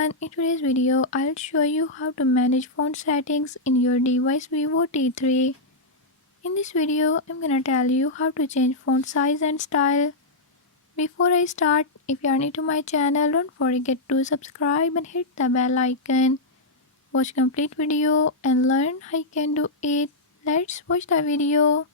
everyone, in today's video I'll show you how to manage font settings in your device Vivo T3. In this video I'm gonna tell you how to change font size and style. Before I start, if you are new to my channel, don't forget to subscribe and hit the bell icon. Watch complete video and learn how you can do it. Let's watch the video.